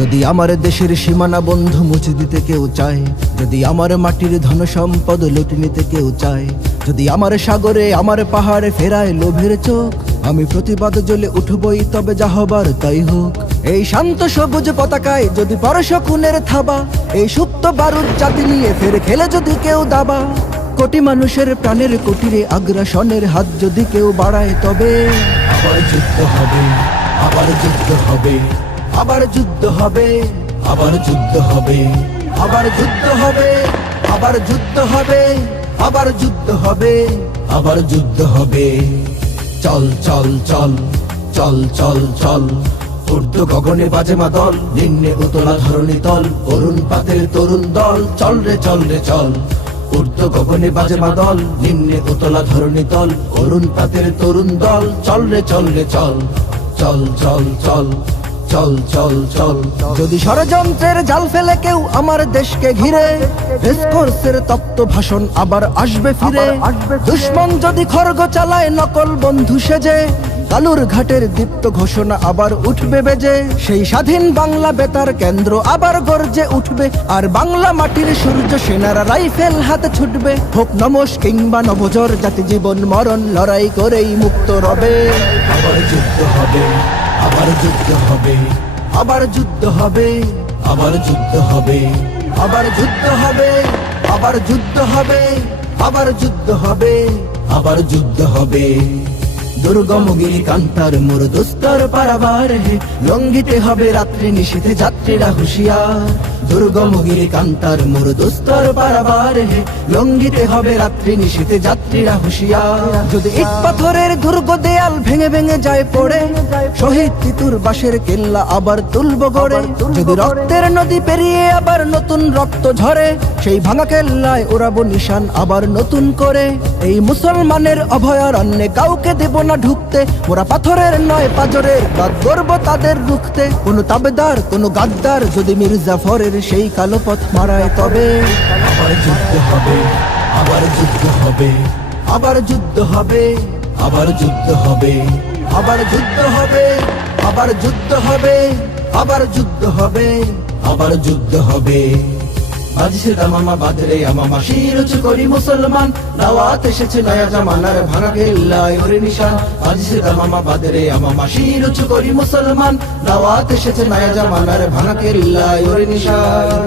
যদি আমার দেশের সীমানা বন্ধু মুছে দিতে কেউ চায়, যদি আমার মাটির ধন সম্পদ লুটে নিতে কেউ চায়, যদি আমার সাগরে আমার পাহাড়ে ফেরায় লোভের চোখ, আমি প্রতিবাদ জ্বলে উঠবই, তবে যা হবার তাই হোক। এই শান্ত সবুজ পতাকায় যদি পরশ খুনের থাবা, এই সুপ্ত বারুদ জাতি নিয়ে ফের খেলে যদি কেউ দাবা, কোটি মানুষের প্রাণের কুটিরে আগ্রাসনের হাত যদি কেউ বাড়ায়, তবে আবার যুদ্ধ হবে, আবার যুদ্ধ হবে, আবার যুদ্ধ হবে, আবার যুদ্ধ হবে, আবার যুদ্ধ হবে, আবার যুদ্ধ হবে, আবার যুদ্ধ হবে, আবার যুদ্ধ হবে। চল চল চল চল চল চল, ঊর্ধ্ব গগনে বাজে মাদল, নিম্নে উতলা ধরণী তল, অরুণ পাতের তরুণ দল, চল রে চল রে চল। ঊর্ধ্ব গগনে বাজে মাদল, নিম্নে উতলা ধরণী তল, অরুণ পাতের তরুণ দল, চল রে চল রে চল। চল চল চল চল চল চল। যদি ষড়যন্ত্রের জাল ফেলে কেউ আমার দেশকে ঘিরে, রেসকোর্সের তপ্ত ভাষণ আবার আসবে ফিরে। দুশ্মন যদি খড়গ চালায় নকল বন্ধু সেজে, কালুর ঘাটের দীপ্ত ঘোষণা আবার উঠবে বেজে। সেই স্বাধীন বাংলা বেতার কেন্দ্র আবার গর্জে উঠবে, আর বাংলা মাটির সূর্য সেনারা রাইফেল হাতে ছুটবে। হোক নমস কিংবা নবজর, জাতি জীবন মরণ লড়াই করেই মুক্ত রবে। আবার যুদ্ধ হবে, আবার যুদ্ধ হবে, আবার যুদ্ধ হবে, আবার যুদ্ধ হবে, আবার যুদ্ধ হবে, আবার যুদ্ধ হবে, আবার যুদ্ধ হবে, আবার যুদ্ধ হবে। দুর্গম গিরি কান্তার মোর দুস্তর পারাবার হে, লঙ্ঘিতে হবে রাত্রি নিশীথে যাত্রীরা হুঁশিয়ার। দুর্গম গিরি কান্তার মোর দুস্তর পারাবার হে, লঙ্ঘিতে হবে রাত্রি নিশীথে যাত্রীরা হুঁশিয়ার। যদি ইট পাথরের দুর্গ দেয়াল ভেঙে ভেঙে যায় পড়ে, শহীদ তিতুর বাঁশের কেল্লা আবার তুলব গড়ে। যদি রক্তের নদী পেরিয়ে আবার নতুন রক্ত ঝরে, সেই ভাঙা কেল্লায় ওড়াবো নিশান আবার নতুন করে। এই মুসলমানের অভয়ারণ্যে কাউকে দেব না ঢুকতে, মোরা পাথরের নয় পাজরের, বাদ করব তাদের রুখতে। কোনো তাবেদার কোনো গাদ্দার যদি মীর জাফরের সেই কালো পথ মারায়, তবে আবার যুদ্ধ হবে, আবার যুদ্ধ হবে, আবার যুদ্ধ হবে, আবার যুদ্ধ হবে, আবার যুদ্ধ হবে, আবার যুদ্ধ হবে, আবার যুদ্ধ হবে, আবার যুদ্ধ হবে। বাজছে দামামা বাদরে আমামা, শির উঁচু করি মুসলমান, দাওয়াত এসেছে নয়া জামানার ভাঙা কেল্লায় ওরে নিশান। বাজছে দামামা বাদরে আমামা, শির উঁচু করি মুসলমান, দাওয়াত এসেছে নয়া জামানার ভাঙা কেল্লায় ওরে নিশান।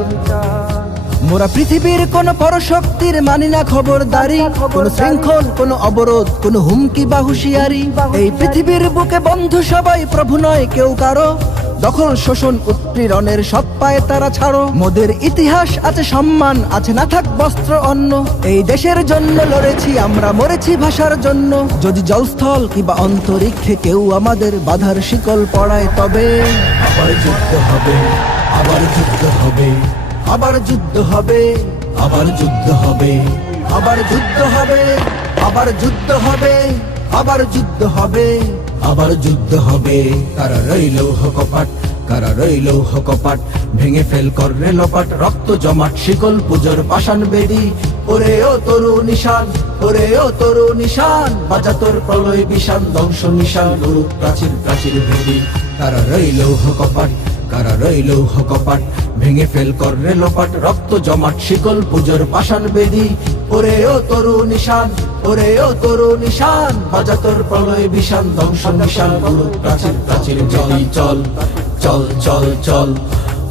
মোরা পৃথিবীর কোন পরশক্তির মানি না খবরদারি, কোন শৃঙ্খল কোন অবরোধ কোন হুমকি বা হুঁশিয়ারি। এই পৃথিবীর বুকে বন্ধু সবাই, প্রভু নয় কেউ কারো। দখল শোষণ উৎপীড়নের সব পায়ে তারা ছাড়ো। মোদের ইতিহাস আছে সম্মান, আছে না থাক বস্ত্র অন্ন। এই দেশের জন্য লড়েছি আমরা, মরেছি ভাষার জন্য। যদি জলস্থল কিংবা অন্তরিক্ষে কেউ আমাদের বাধার শিকল পড়ায়, তবে আবার যুদ্ধ হবে, আবার যুদ্ধ হবে, আবার যুদ্ধ হবে, আবার যুদ্ধ হবে, আবার যুদ্ধ হবে, আবার যুদ্ধ হবে, আবার যুদ্ধ হবে, আবার যুদ্ধ হবে। কারা রইল কপাট, কারা রইল কপাট, ভেঙে ফেল করলে লপাট। রক্ত জমাট শিকল পুজোর পাষাণ বেদি, ওরে ও তরু নিশান, ওরে ও তরু নিশান। বাজা তোর প্রলয় বিষান, ধ্বংস নিশান গুরু প্রাচীর প্রাচীর ভেদি। কারা রইল কপাট, কারা রইল কপাট, ভেঙে ফেল করলে লোপাট। রক্ত জমাট শিকল পুজোর পাষাণ বেদি, ওরে ও তরু নিশান, ওরে ও তরু নিশান। বাজা তোর প্রলয় বিষান, ধ্বংস নিশান গুরু প্রাচীর প্রাচীর ভেদি। চল চল চল চল,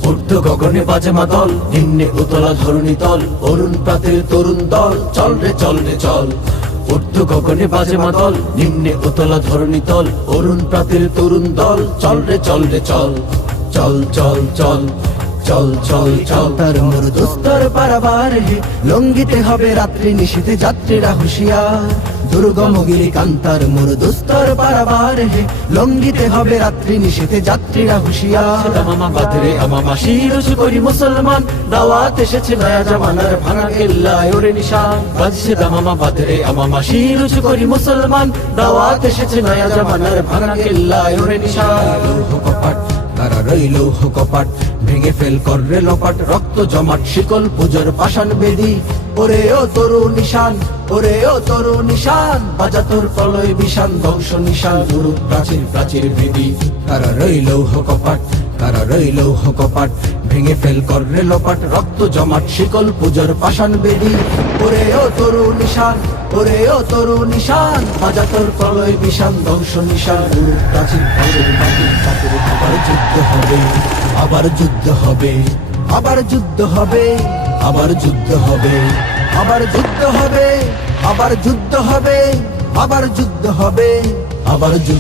ঊর্ধ্ব গগনে বাজে মাদল, নিম্নে উতলা ধরণী তল, অরুণ প্রাতের তরুণ দল, চল রে চল রে চল। ঊর্ধ্ব গগনে বাজে মাদল, নিম্নে উতলা ধরণী তল, অরুণ প্রাতের তরুণ দল, চল রে চল রে চল। চল চল চল চল চল চল। তার মোর দুস্তর পারাবার হে, লঙ্ঘিতে হবে রাত্রি নিশীথে যাত্রীরা হুঁশিয়ার। দুর্গম গিরি কান্তার মোর দুস্তর পারাবার হে, লঙ্ঘিতে হবে রাত্রি নিশীথে যাত্রীরা হুঁশিয়ার। দামামা বাদরে আমামা, শির উঁচু করি মুসলমান, দাওয়াত এসেছে নয়া জামানার ভাঙা কেল্লায় ওরে নিশান। বাজছে দামামা বাদরে আমামা, শির উঁচু করি মুসলমান, দাওয়াত এসেছে নয়া জামানার ভাঙা কেল্লায় ওরে নিশান। কপাট, কারা রইল কপাট, ভেঙে ফেল করলে লোপাট। রক্ত জমাট শিকল পুজোর পাষাণ বেদি, ওরে ও তরু নিশান, ওরে ও তরু নিশান। বাজা তোর প্রলয় বিষান, ধ্বংস নিশান গুরু প্রাচীর প্রাচীর ভেদি। কারা রইল কপাট, তারা রইল কপাট, ভেঙে ফেল কর রে লোপাট, রক্ত জমাট শিকল পূজার পাষাণ বেদি। ওরে ও তরু নিশান, ওরে ও তরু নিশান, বাজা তোর প্রলয় বিষান ধ্বংস নিশান। গুরু প্রাচীন ফলের মাটি চাতুর, আবার যুদ্ধ হবে, আবার যুদ্ধ হবে, আবার যুদ্ধ হবে, আবার যুদ্ধ হবে, আবার যুদ্ধ হবে, আবার যুদ্ধ হবে, আবার যুদ্ধ হবে, আবার যুদ্ধ।